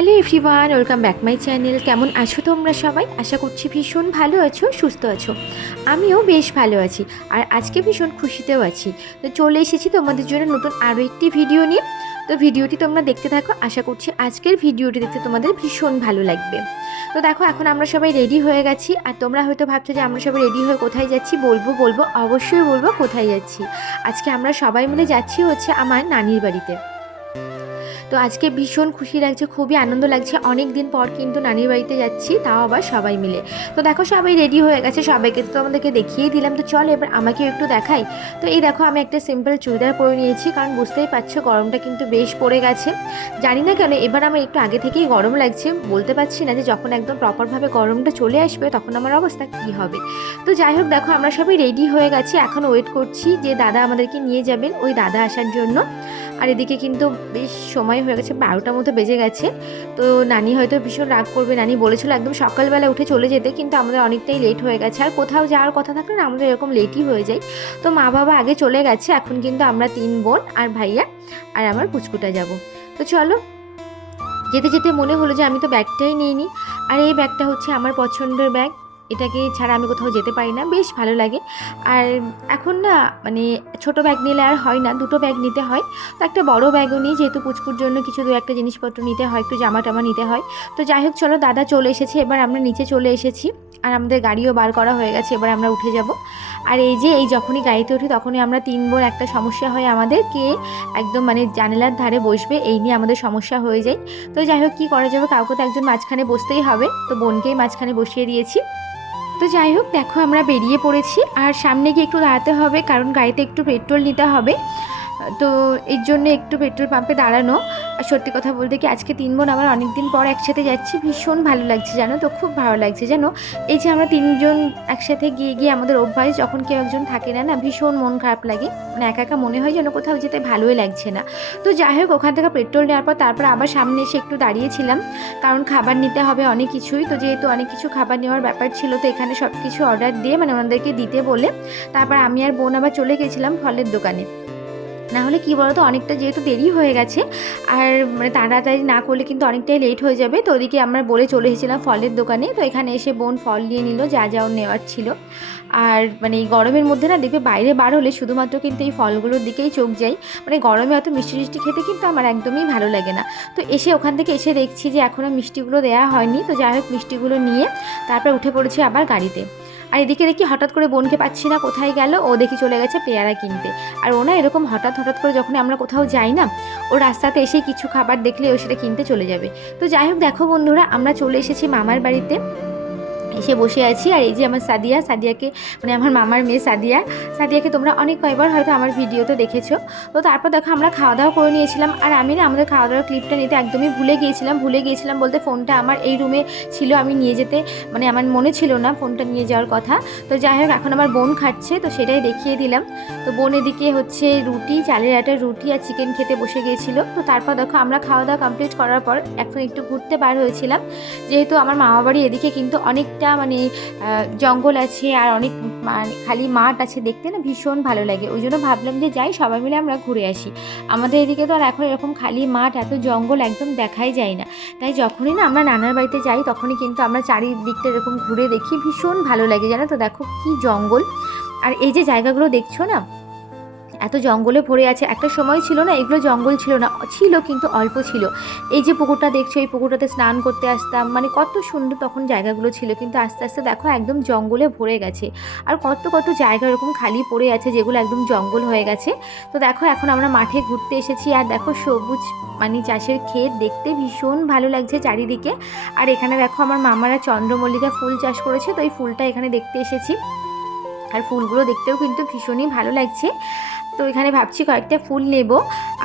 Hello everyone, welcome back my channel. কেমন আছো তোমরা সবাই? আশা করছি ভীষণ ভালো আছো, সুস্থ আছো। আমিও বেশ ভালো আছি আর আজকে ভীষণ খুশিতেও আছি। তো চলে এসেছি তোমাদের জন্য নতুন আরও একটি ভিডিও নিয়ে। তো ভিডিওটি তোমরা দেখতে থাকো, আশা করছি আজকের ভিডিওটি দেখতে তোমাদের ভীষণ ভালো লাগবে। তো দেখো, এখন আমরা সবাই রেডি হয়ে গেছি আর তোমরা হয়তো ভাবছ যে আমরা সবাই রেডি হয়ে কোথায় যাচ্ছি? বলব বলব, অবশ্যই বলব কোথায় যাচ্ছি। আজকে আমরা সবাই মিলে যাচ্ছি হচ্ছে আমার নানির বাড়িতে। তো আজকে ভীষণ খুশি লাগছে, খুবই আনন্দ লাগছে। অনেক দিন পর কিন্তু নানির বাড়িতে যাচ্ছি, তাও আবার সবাই মিলে। তো দেখো সবাই রেডি হয়ে গেছে, সবাইকে তো আমাদেরকে দেখিয়েই দিলাম। তো চল এবার আমাকেও একটু দেখাই। তো এই দেখো আমি একটা সিম্পল চুড়িদার পরে নিয়েছি, কারণ বুঝতেই পারছ গরমটা কিন্তু বেশ পড়ে গেছে। জানি না কেন, এবার আমার একটু আগে থেকেই গরম লাগছে। বলতে পারছি না যে যখন একদম প্রপারভাবে গরমটা চলে আসবে, তখন আমার অবস্থা কী হবে। তো যাই হোক, দেখো আমরা সবাই রেডি হয়ে গেছি। এখন ওয়েট করছি যে দাদা আমাদেরকে নিয়ে যাবেন, ওই দাদা আসার জন্য। আর এদিকে কিন্তু বেশ সময় হয়ে গেছে, বারোটার মতো বেজে গেছে। তো নানি হয়তো ভীষণ রাগ করবে। নানি বলেছিল একদম সকালবেলা উঠে চলে যেতে, কিন্তু আমাদের অনেকটাই লেট হয়ে গেছে। আর কোথাও যাওয়ার কথা থাকলে না, আমাদের এরকম লেটই হয়ে যায়। তো মা বাবা আগে চলে গেছে, এখন কিন্তু আমরা তিন বোন আর ভাইয়া আর আমার পুচকুটা যাব। তো চলো, যেতে যেতে মনে হলো যে আমি তো ব্যাগটাই নিয়ে নিই আর এই ব্যাগটা হচ্ছে আমার পছন্দের ব্যাগ এটাকে ছাড়া আমি কোথাও যেতে পারি না। বেশ ভালো লাগে। আর এখন না মানে ছোট ব্যাগ নিলে আর হয় না, দুটো ব্যাগ নিতে হয়। তো একটা বড় ব্যাগও নিই, যেহেতু পুচকুর জন্য কিছু দু একটা জিনিসপত্র নিতে হয়, একটু জামা টামা নিতে হয়। তো যাই হোক, চলো দাদা চলে এসেছে, এবার আমরা নিচে চলে এসেছি। আর আমাদের গাড়িও বার করা হয়ে গেছে, এবার আমরা উঠে যাব। আর এই যে, এই যখনই গাড়িতে উঠি, তখনই আমরা তিন বোন একটা সমস্যা হয় আমাদের, কে একদম মানে জানালার ধারে বসবে, এই নিয়ে আমাদের সমস্যা হয়ে যায়। তো যাই হোক, কী করা যাবে? কাউকে তো একজন মাঝখানে বসতেই হবে। তো বোনকেই মাঝখানে বসিয়ে দিয়েছি। তো যাই হোক, দেখো আমরা বেরিয়ে পড়েছি। আর সামনে গিয়ে একটু দাঁড়াতে হবে, কারণ গাড়িতে একটু পেট্রোল নিতে হবে। তো এর জন্য একটু পেট্রোল পাম্পে দাঁড়ানো। আর সত্যি কথা বলতে কি আজকে তিন বোন আবার অনেক দিন পর একসাথে যাচ্ছি। ভীষণ ভালো লাগছে জানো তো, খুব ভালো লাগছে জানো। এই যে আমরা তিনজন একসাথে গিয়ে গিয়ে আমাদের অভ্যাস যখন কেউ একজন থাকে না না ভীষণ মন খারাপ লাগে। মানে একা একা মনে হয় যেন কোথাও যেতে ভালোই লাগছে না। তো যাই হোক, ওখান থেকে পেট্রোল নেওয়ার পর তারপর আবার সামনে এসে একটু দাঁড়িয়েছিলাম। কারণ খাবার নিতে হবে অনেক কিছুই। তো যেহেতু অনেক কিছু খাবার নেওয়ার ব্যাপার ছিল, তো এখানে সব কিছু অর্ডার দিয়ে মানে ওনাদেরকে দিতে বলে তারপর আমি আর বোন আবার চলে গেছিলাম ফলের দোকানে। না হলে কী বলতো, অনেকটা যেহেতু দেরি হয়ে গেছে, আর মানে তাড়াতাড়ি না করলে কিন্তু অনেকটাই লেট হয়ে যাবে। তো ওদিকে আমরা বলে চলে এসেছিলাম ফলের দোকানে, তো এখানে এসে বোন ফল নিয়ে নিল, যা যা নেওয়ার ছিল। আর মানে এই গরমের মধ্যে না দেখবে বাইরে বার হলে শুধুমাত্র কিন্তু এই ফলগুলোর দিকেই চোখ যায়। মানে গরমে অত মিষ্টি মিষ্টি খেতে কিন্তু আমার একদমই ভালো লাগে না। তো এসে ওখান থেকে এসে দেখছি যে এখনও মিষ্টিগুলো দেওয়া হয়নি। তো যাই হোক মিষ্টিগুলো নিয়ে তারপর উঠে পড়েছি আবার গাড়িতে। আর এদিকে দেখি হঠাৎ করে বোনকে পাচ্ছি না, কোথায় গেল? ও দেখি চলে গেছে পেয়ারা কিনতে। আর ও না এরকম হঠাৎ হঠাৎ করে যখন আমরা কোথাও যাই না, ও রাস্তাতে এসে কিছু খাবার দেখলে ও সেটা কিনতে চলে যাবে। তো যাই হোক, দেখো বন্ধুরা, আমরা চলে এসেছি মামার বাড়িতে। এসে বসে আছি। আর এই যে আমার সাদিয়া, সাদিয়াকে মানে আমার মামার মেয়ে সাদিয়া, সাদিয়াকে তোমরা অনেক কয়েকবার হয়তো আমার ভিডিওতে দেখেছ। তো তারপর দেখো আমরা খাওয়া দাওয়া করে নিয়েছিলাম। আর আমি না আমাদের খাওয়া দাওয়ার ক্লিপটা নিতে একদমই ভুলে গিয়েছিলাম। ভুলে গিয়েছিলাম বলতে ফোনটা আমার এই রুমে ছিল আমি নিয়ে যেতে মানে আমার মনে ছিল না ফোনটা নিয়ে যাওয়ার কথা। তো যাই হোক, এখন আমার বোন খাচ্ছে, তো সেটাই দেখিয়ে দিলাম। তো বোন এদিকে হচ্ছে রুটি, চালের আটার রুটি আর চিকেন খেতে বসে গিয়েছিল। তো তারপর দেখো আমরা খাওয়া দাওয়া কমপ্লিট করার পর এখন একটু ঘুরতে বার হয়েছিলাম। যেহেতু আমার মামা বাড়ি এদিকে কিন্তু অনেকটা মানে জঙ্গল আছে আর অনেক মানে খালি মাঠ আছে দেখতে না ভীষণ ভালো লাগে। ওই জন্য ভাবলাম যে যাই, সবাই মিলে আমরা ঘুরে আসি। আমাদের এদিকে তো আর এখন এরকম খালি মাঠ, এত জঙ্গল একদম দেখাই যায় না। তাই যখনই না আমরা নানার বাড়িতে যাই, তখনই কিন্তু আমরা চারিদিকটা এরকম ঘুরে দেখি, ভীষণ ভালো লাগে। জানো তো, দেখো কি জঙ্গল। আর এই যে জায়গাগুলো দেখছ না এত জঙ্গলে ভরে আছে, একটা সময় ছিল না, এগুলো জঙ্গল ছিল না, ছিল কিন্তু অল্প ছিল। এই যে পুকুরটা দেখছ, এই পুকুরটাতে স্নান করতে আসতাম মানে কত সুন্দর তখন জায়গাগুলো ছিল, কিন্তু আস্তে আস্তে দেখো একদম জঙ্গলে ভরে গেছে। আর কত কত জায়গা এরকম খালি পড়ে আছে, যেগুলো একদম জঙ্গল হয়ে গেছে। তো দেখো এখন আমরা মাঠে ঘুরতে এসেছি, আর দেখো সবুজ মানে চাষের ক্ষেত, দেখতে ভীষণ ভালো লাগছে চারিদিকে। আর এখানে দেখো আমার মামারা চন্দ্রমল্লিকা ফুল চাষ করেছে, তো এই ফুলটা এখানে দেখতে এসেছি। আর ফুলগুলো দেখতেও কিন্তু ভীষণই ভালো লাগছে। তো এখানে ভাবছি কয়েকটা ফুল নেব।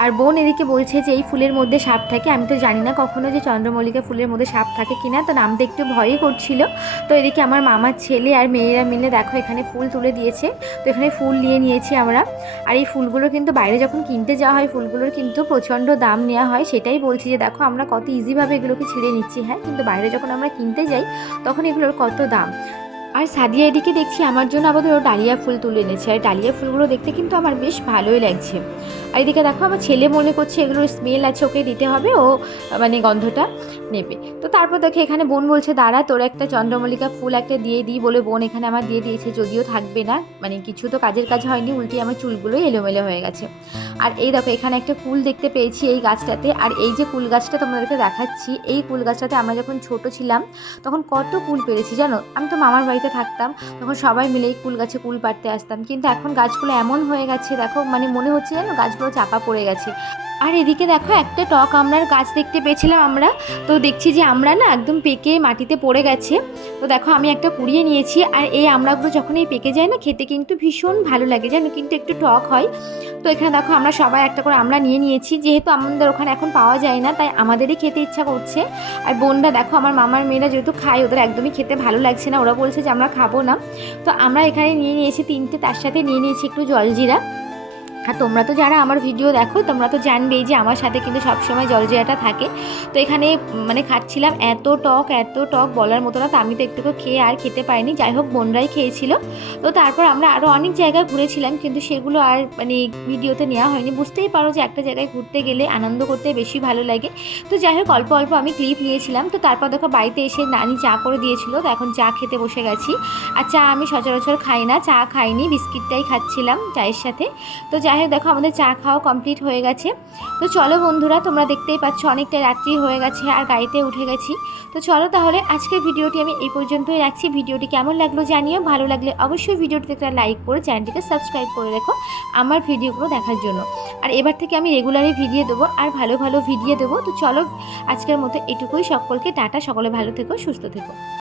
আর বোন এদিকে বলছে যে, এই ফুলের মধ্যে সাপ থাকে। আমি তো জানি না কখনো যে চন্দ্রমল্লিকা ফুলের মধ্যে সাপ থাকে কিনা। তো নামতে একটু ভয়ই করছিল। তো এদিকে আমার মামার ছেলে আর মেয়েরা মিলে দেখো এখানে ফুল তুলে দিয়েছে। তো এখানে ফুল নিয়ে নিয়েছি আমরা। আর এই ফুলগুলো কিন্তু বাইরে যখন কিনতে যাওয়া হয়, ফুলগুলোর কিন্তু প্রচণ্ড দাম নেওয়া হয়। সেটাই বলছি যে, দেখো আমরা কত ইজিভাবে এগুলোকে ছিঁড়ে নিচ্ছি হ্যাঁ? কিন্তু বাইরে যখন আমরা কিনতে যাই, তখন এগুলোর কত দাম? আর সাদিয়া এদিকে দেখছি আমার জন্য আবার ও ডালিয়া ফুল তুলে এনেছে। আর ডালিয়া ফুলগুলো দেখতে কিন্তু আমার বেশ ভালোই লাগছে। আর এদিকে দেখো আমার ছেলে মনে করছে এগুলোর স্মেল আছে, ওকে দিতে হবে, ও মানে গন্ধটা নেবে। তারপর দেখে এখানে বোন বলছে, দাঁড়া, তোর একটা চন্দ্রমল্লিকা ফুল একটা দিয়ে দিই বলে বোন এখানে আমার দিয়ে দিয়েছে, যদিও থাকবে না। মানে কিছু তো কাজের কাজ হয়নি, উল্টি আমার চুলগুলো এলোমেলো হয়ে গেছে। আর এই দেখো, এখানে একটা ফুল দেখতে পেয়েছি এই গাছটাতে। আর এই যে কুল গাছটা তোমাদেরকে দেখাচ্ছি, এই কুল গাছটাতে আমরা যখন ছোট ছিলাম, তখন কত কুল পেরেছি, জানো? আমি তো মামার বাড়িতে থাকতাম, তখন সবাই মিলে এই কুল গাছে কুল পাড়তে আসতাম। কিন্তু এখন গাছগুলো এমন হয়ে গেছে, দেখো মানে মনে হচ্ছে যেন গাছগুলো চাপা পড়ে গেছে। আর এদিকে দেখো একটা টক আমড়ার গাছ দেখতে পেয়েছিলাম আমরা। তো দেখছি যে আমরা না একদম পেকে মাটিতে পড়ে গেছে। তো দেখো আমি একটা কুড়িয়ে নিয়েছি আর এই আমড়াগুলো যখন এই পেকে যায় না, খেতে কিন্তু ভীষণ ভালো লাগে। জানো, কিন্তু একটু টক হয়। তো এখানে দেখো আমরা সবাই একটা করে আমরা নিয়ে নিয়েছি। যেহেতু আমাদের ওখানে এখন পাওয়া যায় না, তাই আমাদেরই খেতে ইচ্ছা করছে। আর বোনরা দেখো, আমার মামার মেয়েরা যেহেতু খায়, ওদের একদমই খেতে ভালো লাগছে না। ওরা বলছে যে আমরা খাব না। তো আমরা এখানে নিয়ে নিয়েছি তিনটে, তার সাথে নিয়ে নিয়েছি একটু জলজিরা। আর তোমরা তো যারা আমার ভিডিও দেখো, তোমরা তো জানবেই যে আমার সাথে কিন্তু সবসময় জলজিরাটা থাকে। তো এখানে মানে খাচ্ছিলাম এত টক এত টক বলার মতো না, তো আমি তো একটুকু খেয়ে আর খেতে পারিনি। যাই হোক, বোনরাই খেয়েছিল। তো তারপর আমরা আরও অনেক জায়গায় ঘুরেছিলাম, কিন্তু সেগুলো আর মানে ভিডিওতে নেওয়া হয়নি। বুঝতেই পারো যে একটা জায়গায় ঘুরতে গেলে আনন্দ করতে বেশি ভালো লাগে। তো যাই হোক, অল্প অল্প আমি ক্লিপ নিয়েছিলাম। তো তারপর দেখো, বাড়িতে এসে নানি চা করে দিয়েছিল। তো এখন চা খেতে বসে গেছি। আর চা আমি সচরাচর খাই না, চা খাইনি, বিস্কিটটাই খাচ্ছিলাম চায়ের সাথে। তো যাই হোক, দেখো আমাদের চা খাওয়া কমপ্লিট হয়ে গেছে। তো চলো বন্ধুরা, তোমরা দেখতেই পাচ্ছ অনেকটা রাত্রি হয়ে গেছে আর গাড়িতে উঠে গেছি। তো চলো তাহলে আজকের ভিডিওটি আমি এই পর্যন্তই রাখছি। ভিডিওটি কেমন লাগল জানিও। ভালো লাগলে অবশ্যই ভিডিওটিতে একটা লাইক করে চ্যানেলটিকে সাবস্ক্রাইব করে রেখো আমার ভিডিওগুলো দেখার জন্য। আর এবার থেকে আমি রেগুলারই ভিডিও দেবো আর ভালো ভালো ভিডিও দেবো। তো চলো আজকের মতো এটুকুই। সকলকে টাটা। সকলে ভালো থেকো, সুস্থ থেকো।